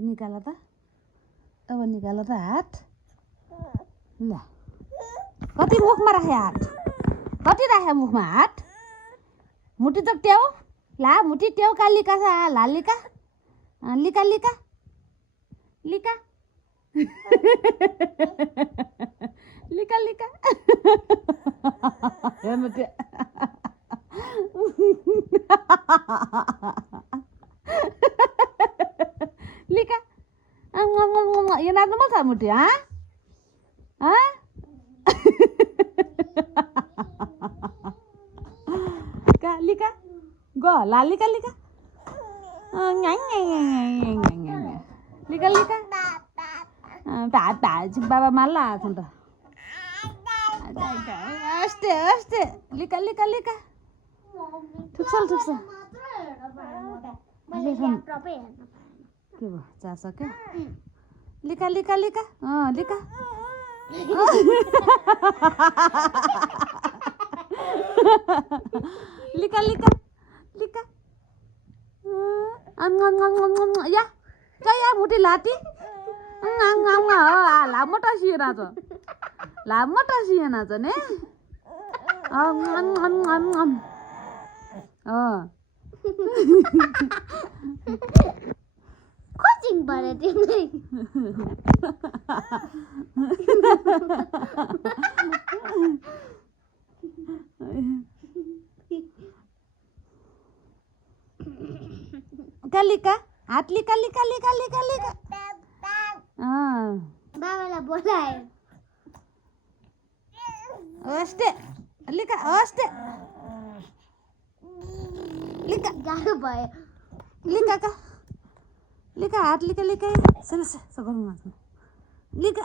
निकाल त अब निकाल त हात ल कति मुखमा राखे हात कति राखे मुखमा हात मुठी त ट्याउ ला मुठी ट्याउ का लिका ला लिका लिका लिका लिका लिका लिका हेर्नु त्यो लिका यो नाच्नु मन छ मुठी का लिका ग ला लिका लिका लिका लिका बाबा माल्ला आएको त अस्ते अस्ते लिका लिका लिका ठुक्सल ठुक्सल के भयो चार्छ क्या लिका लिका लिका लिका लिका लिका लिका या क्या या मुठी लाती लामो टाँसिएन आज लामो टाँसिएन आज ने कोचिङ परे तिमीले लिका हात लिका लिका लिका लिका लिका बाबालाई बोलायो अस्ते लिका अस्ते लिका गाह्रो भयो लिका का लिका हात लिका लिका सुन सगर्नु माथि लिका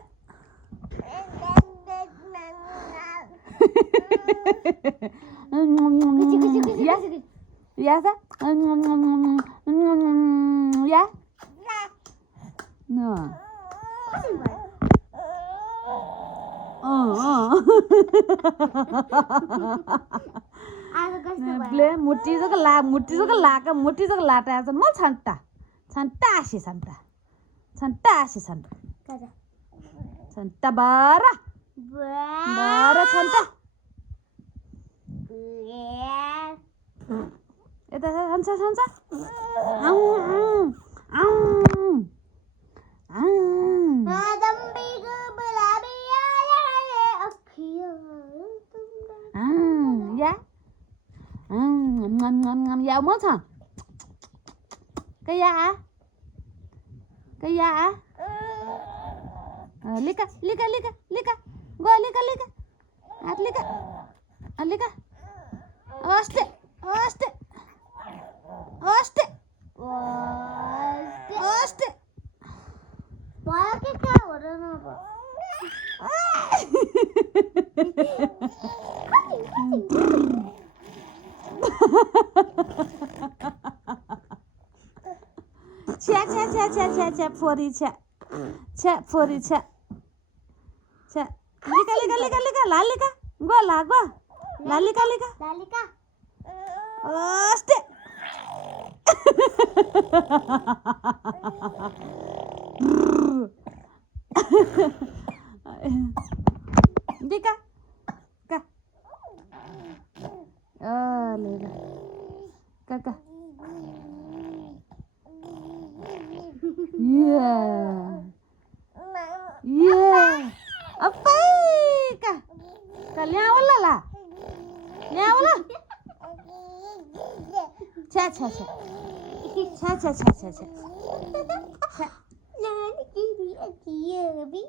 या या सा या न ब्ले मुठी जग लाका मुठी जग लाटा आछ म छन्टा छन्टा आसी छन्टा छन्टा आसी छन्टा छन्टा बारा बारा छन्टा यता छन्छ छन्छ आउ आउ आउ या ya mất hả cái ya lika lika lika lika go lika lika at lika lika oste oste oste oste भयो के क्या हो र न छ्या छ्या छ्या छ्या छ्या छ्या फोरी छ्या छ्या फोरी छ्या छ्या लिका लिका लिका लिका ला लिका गो ला लिका लिका लालिका अस्ते लिका का ले का apa ka kalian wala la nya wala cha cha cha cha cha cha cha cha nani kiri aja bi